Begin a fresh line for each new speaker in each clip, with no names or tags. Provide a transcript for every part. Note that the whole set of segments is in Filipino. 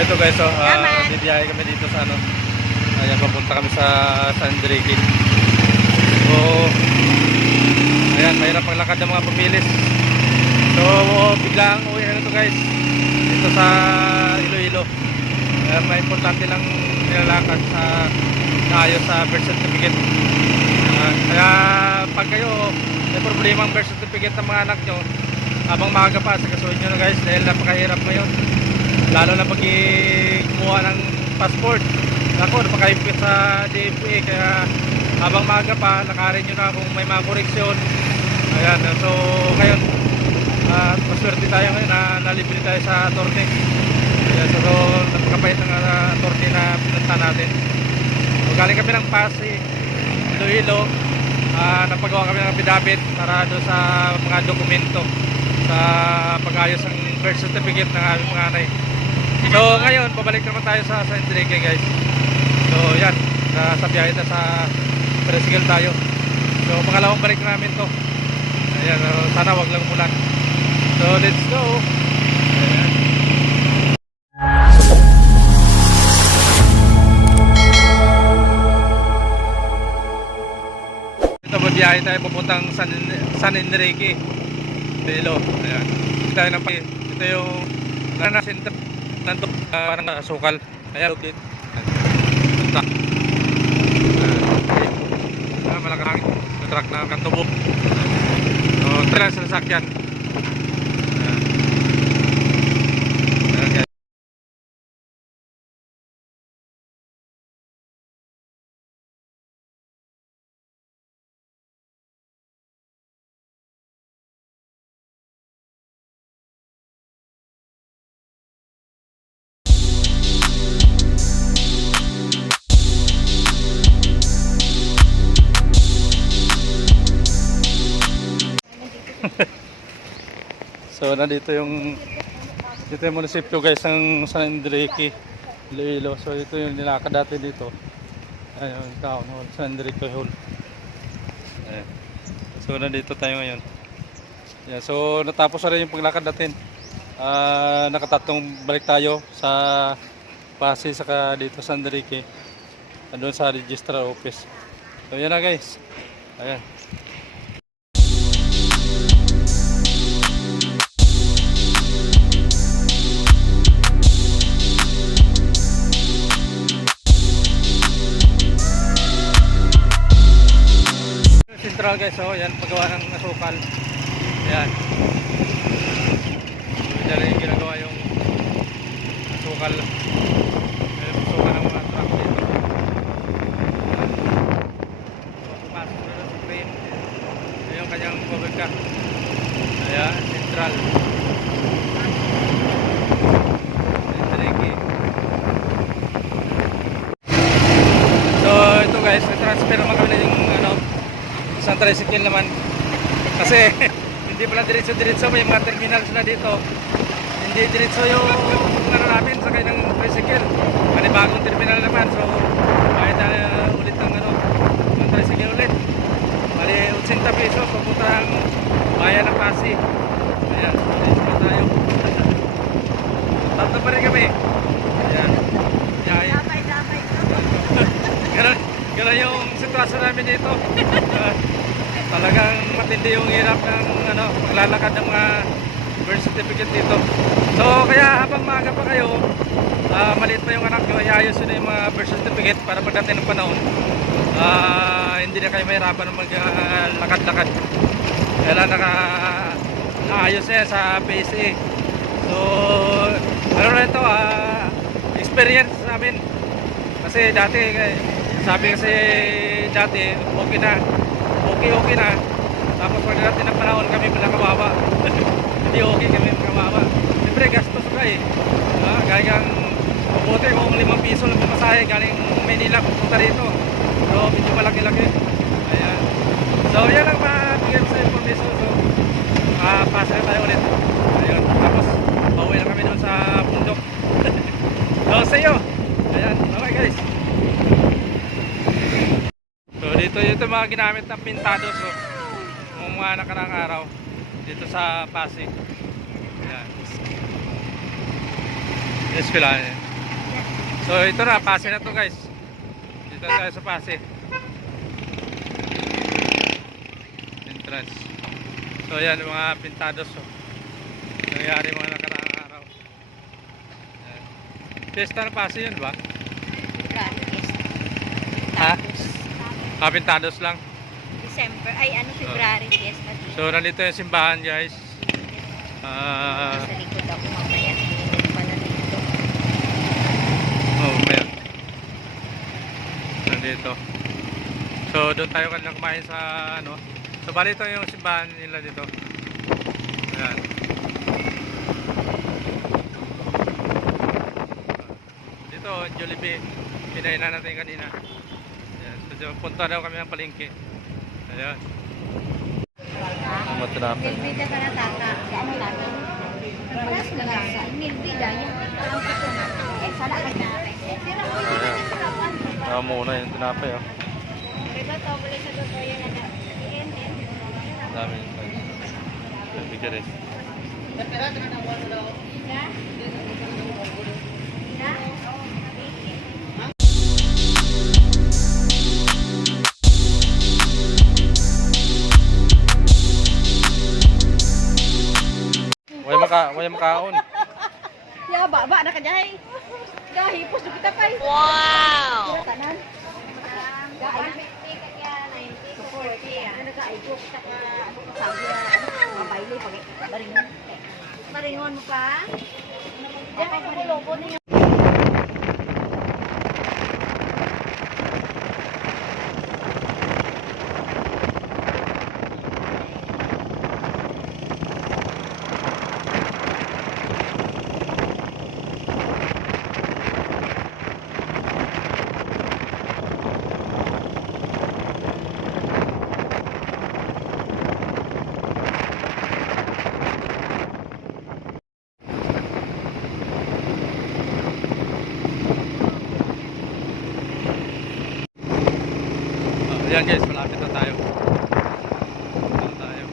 ito guys, so, uh,
Salamat.
bibiyahe kami dito sa ano. Ayan, papunta kami sa San Enrique. So, ayan, mahirap maglakad ng mga pumilis. So, biglang uwi na ito guys. Dito sa Iloilo. Ayan, may importante lang nilalakad sa tayo sa birth certificate. Ah, kaya pag kayo may problema ang birth certificate ng mga anak nyo, habang maaga pa, sagasuhin nyo na guys dahil napakahirap ngayon. Lalo na pag kumuha ng passport. Ako, napakahigpit sa DFA kaya habang maaga pa, lakarin nyo na kung may mga koreksyon. Ayan, so ngayon, ah maswerte tayo ngayon na nalibre tayo sa attorney. Ayan, so, so napakapait ng uh, attorney na pinunta natin. So, galing kami ng Pasig, Iloilo. Ah, napagawa kami ng affidavit para doon sa mga dokumento sa pag-ayos ng birth certificate ng aming mga anay. So ngayon, pabalik naman tayo sa San Enrique guys. So yan, sa, sa biyahe na sa tricycle tayo. So pangalawang balik namin to. Ayan, uh, sana wag lang mulan. So let's go. Ayan. Ito biyahe tayo papuntang San, San Enrique. Dilo. Ayan. Tayo ng pa- Ito yung nanasin nandun uh, parang sukal. Ayan. Dito. Punta. Ah, malaking hangin. Truck na kantubo. So, ito lang sa sasakyan. So nandito yung dito yung munisipyo guys ng San Enrique Iloilo. So ito yung nilakad dati dito. Ayun, town hall, San Enrique Hall. Ayan. So nandito tayo ngayon. Yeah, so natapos na rin yung paglakad natin. Ah, nakatatlong balik tayo sa Pasig saka dito sa San Enrique. Andun sa registrar office. So yan na guys. Ayan. Central guys, oh, yan, paggawa ng asukal. Yan. Rin yung ginagawa yung asukal. Yan, asukal ng mga truck dito. So, pumasok na sa train. Yan yung kanyang car. Ayan, Central. Enrique. So, ito guys, transfer naman kami na yung ano, isang tricycle naman. Kasi hindi pala diretso-diretso, may mga terminals na dito. Hindi diretso yung ano namin sa kanyang tricycle. Panibagong terminal naman. So, bayad na ulit ng ano, ng tricycle ulit. Bali, 80 pesos, papunta ang bayan ng Pasig. Ayan, so tayo. Tatlo pa rin kami. Ayan. Ayan.
Damay-damay ka.
Ganun, ganun yung sitwasyon namin dito. Talagang matindi yung hirap ng ano, paglalakad ng mga birth certificate dito. So, kaya habang maaga pa kayo, ah, maliit pa yung anak nyo, iayos na yung mga birth certificate para pagdating ng panahon, ah, hindi na kayo mahirapan ng maglakad-lakad. Kaya naka naayos na sa PSA. So, ano na ito, ah, experience namin. Kasi dati, eh, sabi kasi dati, okay na. Okay, okay na. Tapos pag natin ng panahon, kami pinakawawa. Hindi okay kami pinakawawa. Siyempre, gastos ka eh. Ah, gaya kang mabuti kung limang piso lang pamasahe galing Manila pupunta rito. So, medyo malaki-laki. Ayan. So, yan ang mabigyan sa information. So, ah, pasa na tayo ulit. Ayun. Tapos, pauwi na kami doon sa bundok. so, see you. Ayan. Okay guys. So dito ito mga ginamit ng pintados so, ng mga nakarang araw dito sa Pasig. Ayan. Eskwela. So ito na, pase na to guys. Dito tayo sa pase. Entrance. So yan, mga pintados. Oh. Nangyari mga nakaraang araw. Yan. Fiesta na pase yun ba? Ha? Ah, pintados lang.
December, ay ano, February, fiesta dito.
So nandito yung simbahan guys. Ah,
Sa likod ako mamaya, pala dito.
oh, meron. Nandito. So doon tayo kanina kumain sa ano. So bali ito yung simbahan nila dito. Ayan. Dito, Jollibee. Pinain na natin kanina. Dito, punta daw kami ng palengke. Ayan. Ang matrapin.
Milbida ka na tata. Ano namin? Palas na lang sa Milbida. Yung eh, sana ka na.
Ah, muna yung tinapay oh.
Diba to, muli sa doon yan na
dami yung size. Sabi ka rin.
Na?
Maka, way makaon.
Ya, baba na ka dyan. Gahi, pus na kita kay. Wow! Kira tanan. Gahi. Ano ka, kita ka, ano ka sabi, ano, mabailo, pag baringon. Baringon mo pa? Diyan ka kulobo niyo.
Oh, ayan guys, malapit na tayo. Malapit na tayo.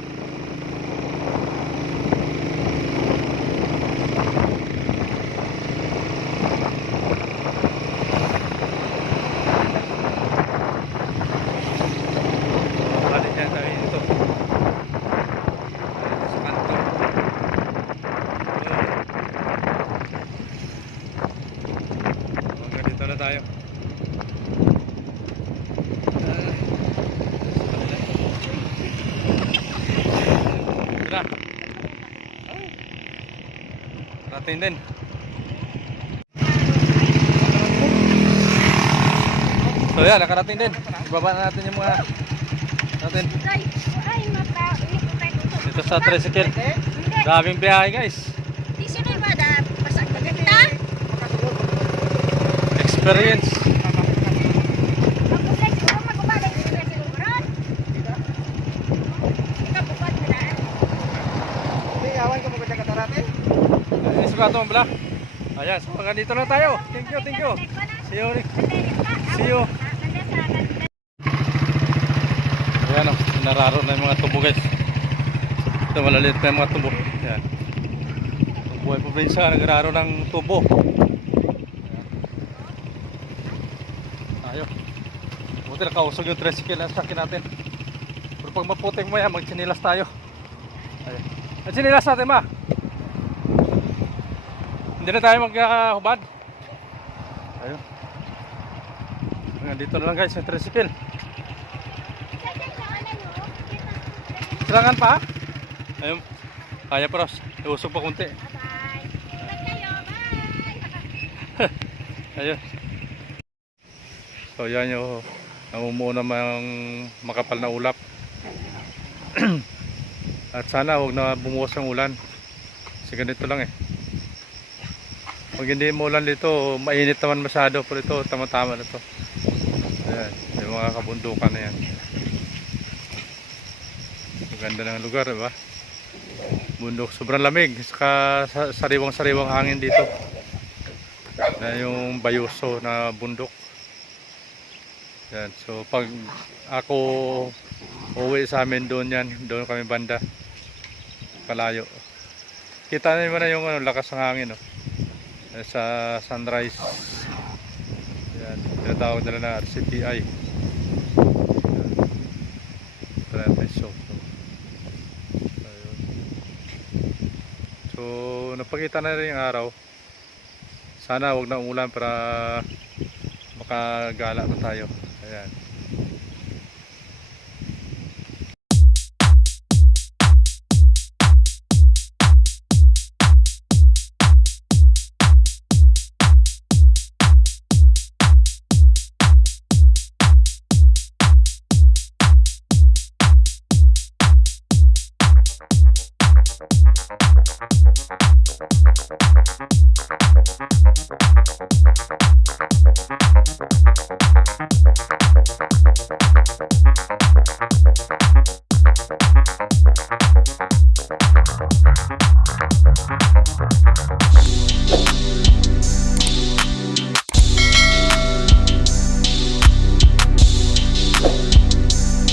Balik na tayo dito. Sa kanto. Oh. Hanggang dito na tayo. Tara. Rating din. So yan, nakarating din. Ibaba na natin yung mga natin dito sa tricycle. Daming biyahe guys. Experience. Sukato mo bala. Ayan, so hanggang dito na tayo. Thank you, thank you. See you. See you. Ayan o, nararo na yung mga tubo guys. Ito malaliit pa yung mga tubo. Ayan. Buhay probinsya, nagraro ng tubo. Ayan. Tayo. Buti nakausog yung tricycle na sakin natin. Pero pag maputing mo yan, magtsinilas tayo. Ayan. Ang sinilas natin ma. Hindi na tayo maghubad. Ayun. Dito na lang guys, yung tricycle. Silangan pa? Ayun. Kaya pa Ross. Iusog pa kunti. Ayun. So yan yung namumuo namang makapal na ulap. At sana huwag na bumuwas ang ulan. Kasi ganito lang eh. Pag hindi mo ulan dito, mainit naman masyado. Pero ito, tama-tama na to. Ayan, yung mga kabundukan na yan. Ganda ng lugar, diba? Bundok, sobrang lamig. Saka sa- sariwang-sariwang hangin dito. Na yung bayuso na bundok. Yan, so pag ako uwi sa amin doon yan, doon kami banda. Kalayo. Kita naman na yung ano, lakas ng hangin, no? Sa sunrise Ayan, tinatawag nila na RCPI. Ito na natin. Ayun. So, napakita na rin yung araw. Sana wag na umulan para makagala na tayo. Ayan.